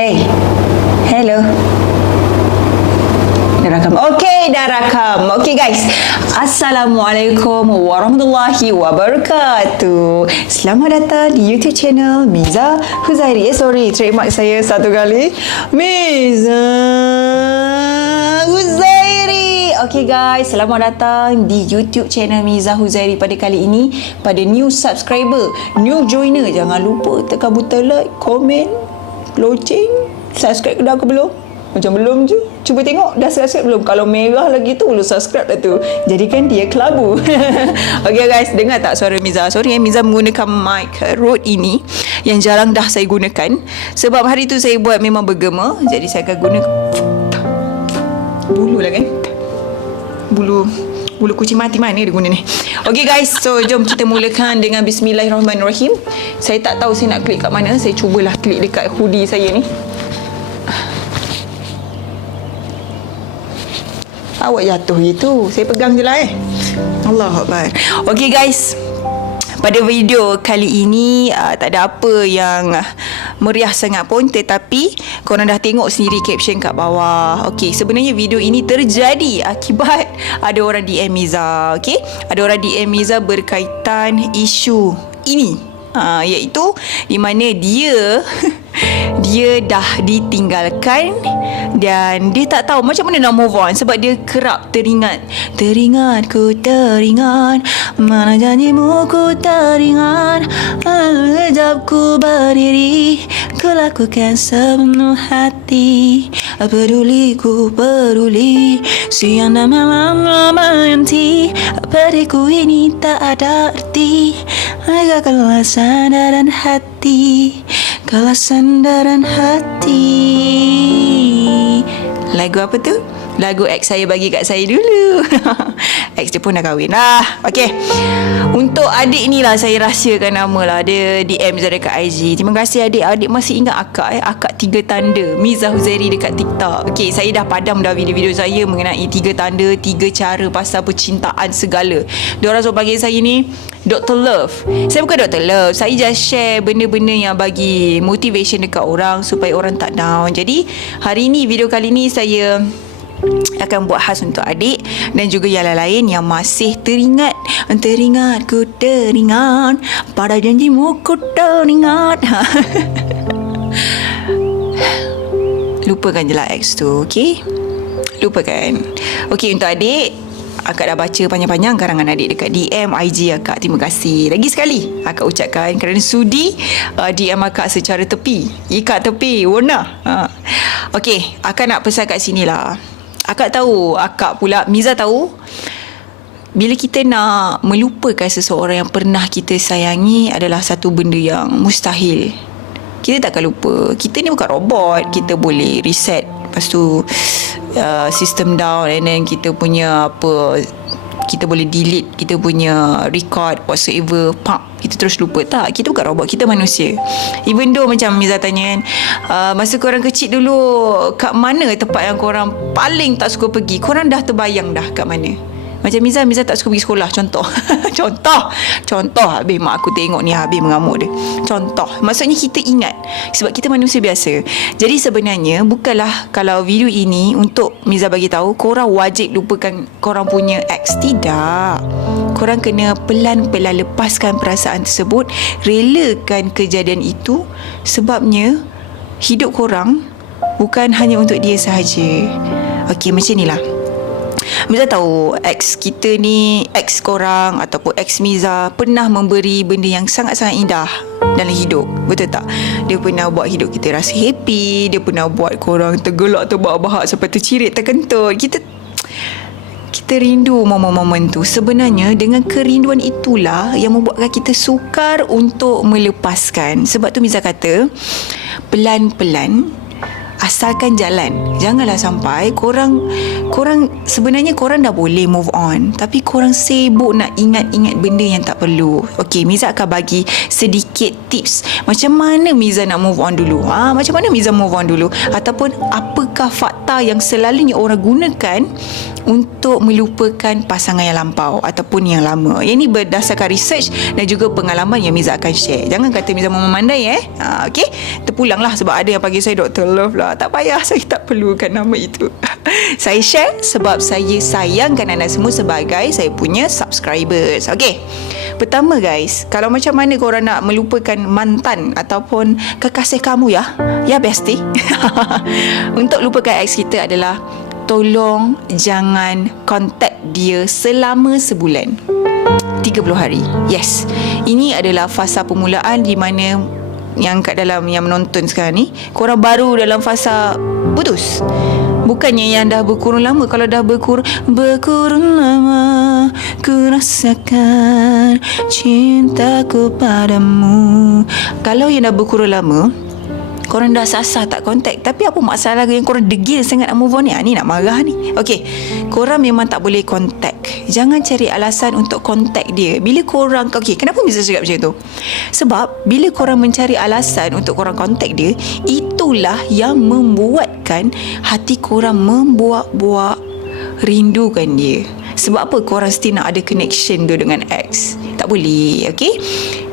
Hey, hello. Dah rakam. Okey, dah rakam. Okey guys. Assalamualaikum warahmatullahi wabarakatuh. Selamat datang di YouTube channel Miza Huzairi. Sorry, trademark saya satu kali. Miza Huzairi. Okey guys, selamat datang di YouTube channel Miza Huzairi pada kali ini. Pada new subscriber, new joiner, jangan lupa tekan butang like, komen, loceng. Subscribe dah ke belum? Macam belum je. Cuba tengok dah subscribe belum. Kalau merah lagi tu belum subscribe dah tu. Jadikan dia kelabu. Okay guys, dengar tak suara Miza? Sorry Miza menggunakan mic Rode ini yang jarang dah saya gunakan. Sebab hari tu saya buat memang bergema. Jadi saya akan guna bulu lah kan. Bulu kucing mati mana dia guna ni. Okay guys, so jom kita mulakan dengan Bismillahirrahmanirrahim. Saya tak tahu saya nak klik kat mana. Saya cubalah klik dekat hoodie saya ni. Awak jatuh gitu. Saya pegang je lah Allahuakbar. Okay guys, pada video kali ini tak ada apa yang meriah sangat pun, tetapi korang dah tengok sendiri caption kat bawah. Okay, sebenarnya video ini terjadi akibat ada orang DM Miza. Okay, ada orang DM Miza berkaitan isu ini, iaitu di mana dia dia dah ditinggalkan dan dia tak tahu macam mana nak move on sebab dia kerap teringat ku teringat mana janjimu, ku teringat sejak ku berdiri ku lakukan sepenuh hati, peduli ku peduli siang dan malam menanti, padaku ini tak ada arti agak kalah sandaran hati, kalah sandaran hati. Lagu apa tu? Lagu ex saya bagi kat saya dulu. Ex dia pun dah kahwin lah. Okay, untuk adik ni lah saya rahsiakan nama lah. Dia DM saya dekat IG. Terima kasih adik. Adik masih ingat akak Akak 3 tanda Miza Huzairi dekat TikTok. Okay, saya dah padam dah video-video saya mengenai 3 tanda, 3 cara pasal percintaan segala. Diorang selalu panggil saya ni Dr. Love. Saya bukan Dr. Love. Saya just share benda-benda yang bagi motivation dekat orang supaya orang tak down. Jadi hari ni, video kali ni saya akan buat khas untuk adik dan juga yang lain yang masih teringat ku teringat pada janjimu, ku teringat. Lupakan je lah ex tu. Okay, lupakan. Okay, untuk adik, akak dah baca panjang-panjang karangan adik dekat DM IG akak. Terima kasih lagi sekali akak ucapkan kerana sudi DM akak secara tepi, ikat tepi warna. Okay, akak nak pesan kat sini lah. Akak tahu, akak pula, Miza tahu, bila kita nak melupakan seseorang yang pernah kita sayangi adalah satu benda yang mustahil. Kita takkan lupa. Kita ni bukan robot. Kita boleh reset, lepas tu system down, and then kita punya kita boleh delete kita punya record whatsoever, kita terus lupa. Tak, kita bukan robot, kita manusia. Even though macam Miza tanya kan, masa korang kecil dulu, kat mana tempat yang korang paling tak suka pergi? Korang dah terbayang dah kat mana? Macam Miza tak suka pergi sekolah, contoh. Contoh habis mak aku tengok ni, habis mengamuk dia. Contoh, maksudnya kita ingat sebab kita manusia biasa. Jadi sebenarnya bukanlah kalau video ini untuk Miza bagi tahu korang wajib lupakan korang punya ex. Tidak. Korang kena pelan-pelan lepaskan perasaan tersebut, relakan kejadian itu, sebabnya hidup korang bukan hanya untuk dia sahaja. Okey, macam inilah. Miza tahu ex kita ni, ex korang ataupun ex Miza pernah memberi benda yang sangat-sangat indah dalam hidup. Betul tak? Dia pernah buat hidup kita rasa happy. Dia pernah buat korang tergelak, terbahak-bahak sampai tercirit, terkentut. Kita rindu momen-momen tu. Sebenarnya dengan kerinduan itulah yang membuatkan kita sukar untuk melepaskan. Sebab tu Miza kata pelan-pelan, asalkan jalan. Janganlah sampai korang Sebenarnya korang dah boleh move on, tapi korang sibuk nak ingat-ingat benda yang tak perlu. Okey, Miza akan bagi sedikit tips macam mana Miza nak move on dulu. Macam mana Miza move on dulu, ataupun apakah fakta yang selalunya orang gunakan untuk melupakan pasangan yang lampau ataupun yang lama. Yang ni berdasarkan research dan juga pengalaman yang Miza akan share. Jangan kata Miza memandai okey, terpulanglah sebab ada yang panggil saya Dr. Love lah. Tak payah, saya tak perlukan nama itu. Saya share sebab saya sayangkan anda semua sebagai saya punya subscribers. Okey, pertama guys, kalau macam mana korang nak melupakan mantan ataupun kekasih kamu ya bestie. Untuk lupakan ex kita adalah tolong jangan kontak dia selama sebulan, 30 hari. Yes, ini adalah fasa permulaan di mana yang kat dalam yang menonton sekarang ni, korang baru dalam fasa putus. Bukannya yang dah berkurun lama. Kalau dah berkurun lama, ku rasakan cintaku padamu. Kalau yang dah berkurun lama, korang dah sasar tak kontak, tapi apa masalah yang korang degil sangat nak move on ni? Ni nak marah ni. Okey, korang memang tak boleh kontak. Jangan cari alasan untuk kontak dia. Bila korang, okey, kenapa bisa cakap macam tu? Sebab bila korang mencari alasan untuk korang kontak dia, itulah yang membuatkan hati korang membuak-buak rindukan dia. Sebab apa? Korang still nak ada connection tu dengan ex. Tak boleh, okey?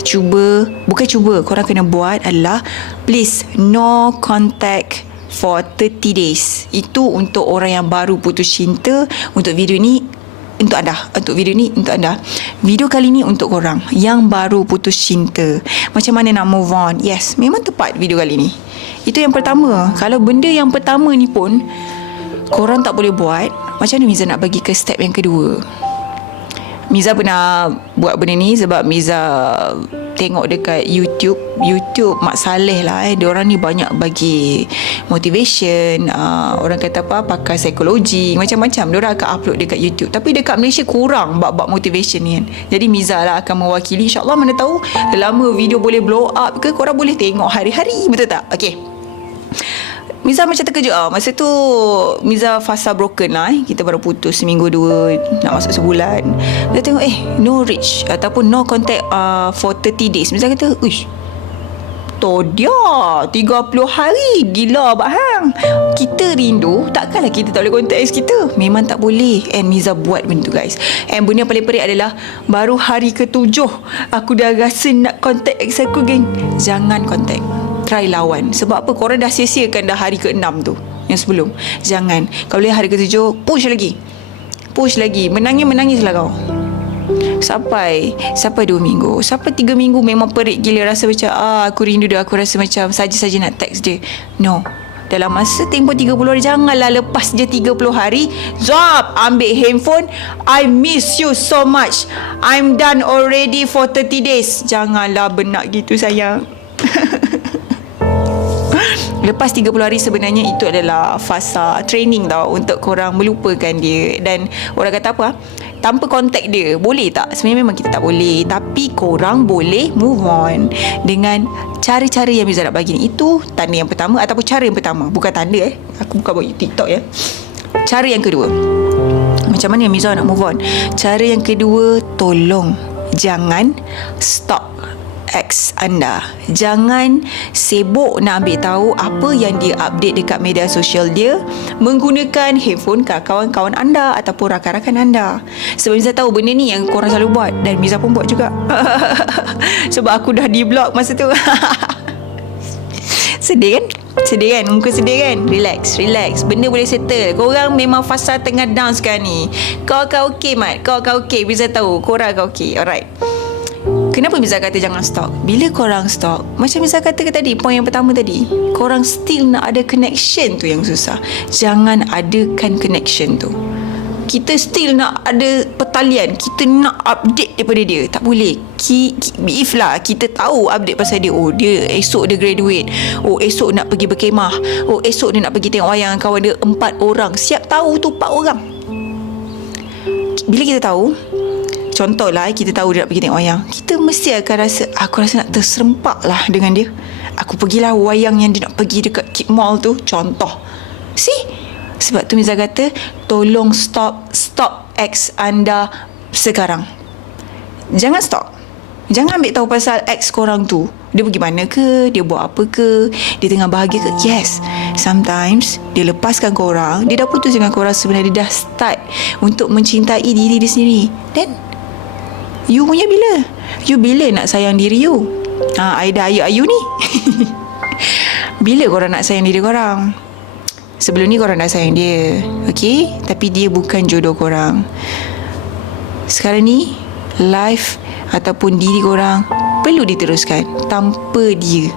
Korang kena buat adalah please no contact for 30 days. Itu untuk orang yang baru putus cinta. Untuk video ni untuk anda. Video kali ni untuk korang yang baru putus cinta, macam mana nak move on. Yes, memang tepat video kali ni. Itu yang pertama. Kalau benda yang pertama ni pun korang tak boleh buat, macam mana Miza nak bagi ke step yang kedua? Miza pernah buat benda ni sebab Miza tengok dekat YouTube Mak Saleh lah. Diorang ni banyak bagi motivation, orang kata apa, pakar psikologi, macam-macam diorang akan upload dekat YouTube. Tapi dekat Malaysia kurang bab-bab motivation ni kan. Jadi Miza lah akan mewakili. InsyaAllah mana tahu lama video boleh blow up ke, korang boleh tengok hari-hari. Betul tak? Okay, Miza macam terkejut masa tu Miza fasa broken lah. Kita baru putus seminggu dua, nak masuk sebulan. Kita tengok no reach ataupun no contact for 30 days. Miza kata, uish, tu dia 30 hari. Gila abang hang. Kita rindu, takkanlah kita tak boleh contact ex kita. Memang tak boleh. And Miza buat benda tu guys. And benda yang paling pelik adalah baru hari ke-7 aku dah rasa nak contact ex aku, geng. Jangan contact, try lawan. Sebab apa? Korang dah sia-siakan dah hari ke-6 tu, yang sebelum. Jangan. Kalau boleh hari ke-7 push lagi. Menangis-menangislah kau sampai 2 minggu, sampai 3 minggu. Memang perik gila, rasa macam aku rindu dia. Aku rasa macam saja-saja nak text dia. No, dalam masa tempoh 30 hari, janganlah lepas je 30 hari Zop, ambil handphone, I miss you so much, I'm done already for 30 days. Janganlah benak gitu sayang. Lepas 30 hari sebenarnya itu adalah fasa training tau, untuk korang melupakan dia. Dan orang kata apa? Tanpa kontak dia, boleh tak? Sebenarnya memang kita tak boleh, tapi korang boleh move on dengan cara-cara yang Miza nak bagi ni. Itu tanda yang pertama, ataupun cara yang pertama. Bukan tanda aku bukan buat TikTok ya. Cara yang kedua, macam mana Miza nak move on? Cara yang kedua, tolong jangan stalk ex anda. Jangan sibuk nak ambil tahu apa yang dia update dekat media sosial dia menggunakan handphone kawan-kawan anda ataupun rakan-rakan anda. Sebab Miza tahu benda ni yang korang selalu buat, dan Miza pun buat juga. Sebab aku dah di block masa tu. Sedih kan? Muka sedih kan? Relax. Benda boleh settle. Korang memang fasa tengah down sekarang ni. Kau okey Mat? Kau okey? Miza tahu korang kau okey. Alright. Kenapa Miza kata jangan stalk? Bila korang stalk, macam Miza kata tadi, poin yang pertama tadi, korang still nak ada connection tu yang susah. Jangan adakan connection tu. Kita still nak ada pertalian, kita nak update daripada dia. Tak boleh. If lah kita tahu update pasal dia, dia esok dia graduate, esok nak pergi berkemah, esok dia nak pergi tengok wayang kawan dia 4 orang. Siap tahu tu 4 orang. Bila kita tahu, contohlah kita tahu dia nak pergi tengok wayang, kita mesti akan rasa, aku rasa nak terserempak lah dengan dia. Aku pergilah wayang yang dia nak pergi dekat Kid Mall tu. Contoh. Sebab tu Miza kata, tolong stop ex anda sekarang. Jangan stop. Jangan ambil tahu pasal ex korang tu. Dia pergi mana ke? Dia buat apa ke? Dia tengah bahagia ke? Yes, sometimes dia lepaskan korang, dia dah putus dengan korang, sebenarnya dia dah start untuk mencintai diri dia sendiri. Then you punya bila? You bila nak sayang diri you? Aida ayu ni. Bila korang nak sayang diri korang? Sebelum ni korang dah sayang dia, okay? Tapi dia bukan jodoh korang. Sekarang ni life ataupun diri korang perlu diteruskan tanpa dia.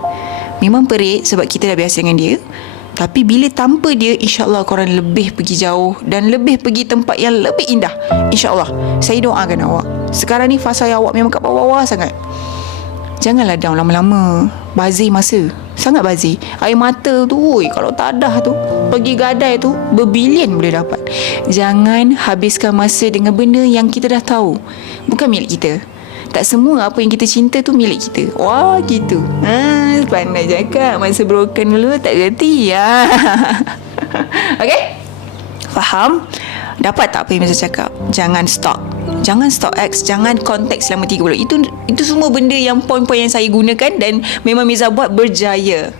Memang perit sebab kita dah biasa dengan dia, tapi bila tanpa dia, insyaAllah korang lebih pergi jauh dan lebih pergi tempat yang lebih indah. InsyaAllah. Saya doakan awak. Sekarang ni fasa awak memang kat bawah-bawah sangat. Janganlah down lama-lama. Bazir masa. Sangat bazir. Air mata tu, kalau tadah tu, pergi gadai tu, berbilion boleh dapat. Jangan habiskan masa dengan benda yang kita dah tahu bukan milik kita. Tak semua apa yang kita cinta tu milik kita. Wah, gitu. Pandai cakap. Masa broken dulu tak gerti. Okay? Faham? Dapat tak apa yang saya cakap? Jangan stop. Jangan stop ex. Jangan contact selama 3 bulan. Itu semua benda yang poin-poin yang saya gunakan dan memang Miza buat berjaya.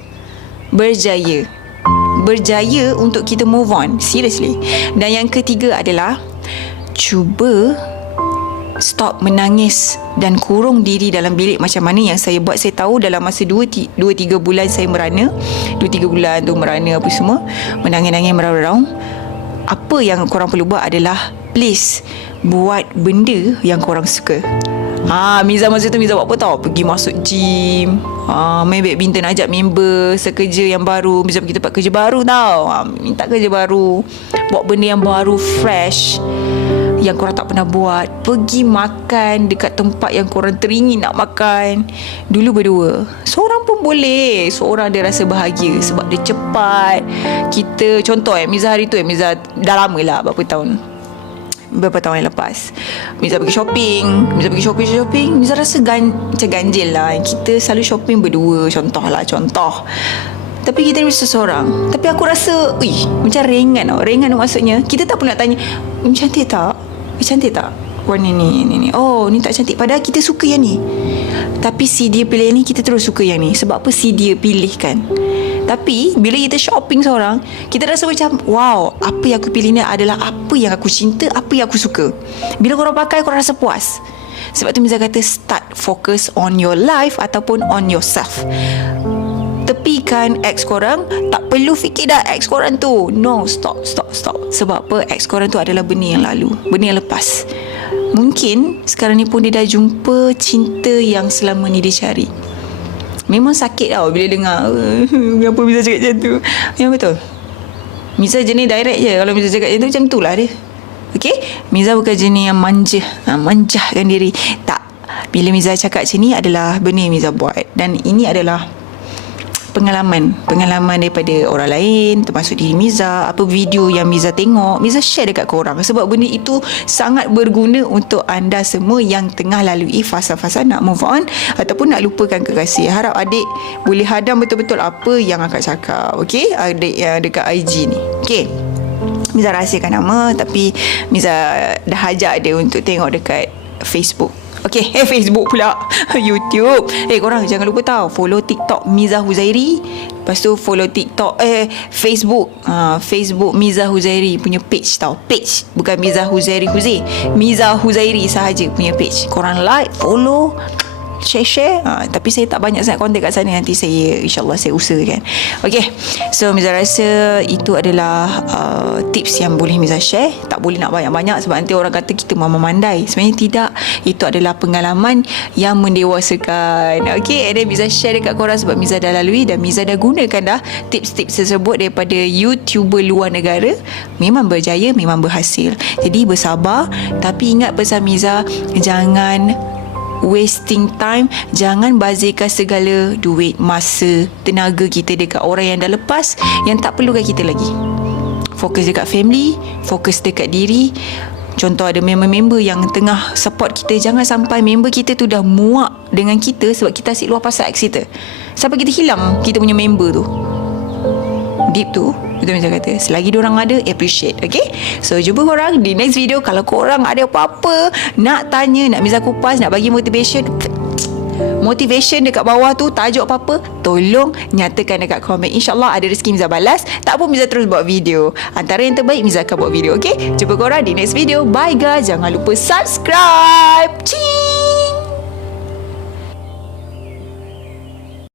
Berjaya untuk kita move on. Seriously. Dan yang ketiga adalah cuba stop menangis dan kurung diri dalam bilik macam mana yang saya buat. Saya tahu dalam masa 2-3 bulan saya merana, 2-3 bulan tu merana apa semua, menangis-nangis, meraung-raung. Apa yang korang perlu buat adalah, please buat benda yang korang suka. Miza masa tu Miza buat apa tau? Pergi masuk gym, main badminton, ajak member sekerja yang baru. Miza pergi tempat kerja baru tau, minta kerja baru, buat benda yang baru, fresh, yang korang tak pernah buat. Pergi makan dekat tempat yang korang teringin nak makan. Dulu berdua, seorang pun boleh. Seorang dia rasa bahagia sebab dia cepat. Kita contoh Miza hari tu Miza dah lama lah, beberapa tahun yang lepas, Miza pergi shopping. Miza rasa macam ganjil lah. Kita selalu shopping berdua. Contoh tapi kita ni seseorang. Tapi aku rasa macam ringan tau. Ringan maksudnya kita tak pernah tanya, cantik tak warna ni? Oh, ni tak cantik. Padahal kita suka yang ni, tapi si dia pilih yang ni, kita terus suka yang ni. Sebab apa? Si dia pilih kan. Tapi bila kita shopping seorang, kita rasa macam, wow, apa yang aku pilih ni adalah apa yang aku cinta, apa yang aku suka. Bila korang pakai, korang rasa puas. Sebab tu Miza kata, start focus on your life ataupun on yourself. Tepikan ex korang. Tak perlu fikir dah ex korang tu. No, stop. Sebab apa? Ex korang tu adalah benda yang lalu, benda yang lepas. Mungkin sekarang ni pun dia dah jumpa cinta yang selama ni dia cari. Memang sakit tau bila dengar kenapa Miza cakap macam tu. Yang betul, Miza jenis direct je. Kalau Miza cakap macam tu lah dia. Okay? Miza bukan jenis yang manjahkan diri. Tak. Bila Miza cakap macam ni adalah benda yang Miza buat. Dan ini adalah pengalaman daripada orang lain, termasuk diri Miza. Apa video yang Miza tengok, Miza share dekat korang. Sebab benda itu sangat berguna untuk anda semua yang tengah lalui fasa-fasa nak move on ataupun nak lupakan kekasih. Harap adik boleh hadam betul-betul apa yang akak cakap. Okay? Adik yang dekat IG ni. Okay? Miza rahsiakan nama, tapi Miza dah ajak dia untuk tengok dekat Facebook. Okay, Facebook pula YouTube. Korang jangan lupa tau, follow TikTok Miza Huzairi. Lepas tu follow TikTok Facebook Facebook Miza Huzairi punya page tau. Page, bukan Miza Huzairi Miza Huzairi sahaja punya page. Korang like, follow, share. Tapi saya tak banyak sangat kontak kat sana. Nanti saya, insyaAllah saya usahakan. Okay, so Miza rasa itu adalah tips yang boleh Miza share. Tak boleh nak banyak-banyak sebab nanti orang kata kita mama mandai. Sebenarnya tidak. Itu adalah pengalaman yang mendewasakan. Okay, and then Miza share dekat korang sebab Miza dah lalui dan Miza dah gunakan dah tips-tips tersebut daripada YouTuber luar negara. Memang berjaya, memang berhasil. Jadi bersabar. Tapi ingat pesan Miza, jangan wasting time. Jangan bazirkan segala duit, masa, tenaga kita dekat orang yang dah lepas, yang tak perlukan kita lagi. Fokus dekat family, fokus dekat diri. Contoh ada member-member yang tengah support kita, jangan sampai member kita tu dah muak dengan kita sebab kita asyik luar pasal ex kita, sampai kita hilang kita punya member tu. Deep tu Betul Miza kata, selagi diorang ada, appreciate. Okay, so jumpa korang di next video. Kalau korang ada apa-apa nak tanya, nak Miza kupas, nak bagi motivation dekat bawah tu, tajuk apa-apa, tolong nyatakan dekat komen. InsyaAllah ada rezeki Miza balas. Tak pun Miza terus buat video. Antara yang terbaik Miza akan buat video. Okay, jumpa korang di next video. Bye guys. Jangan lupa subscribe. Cheers.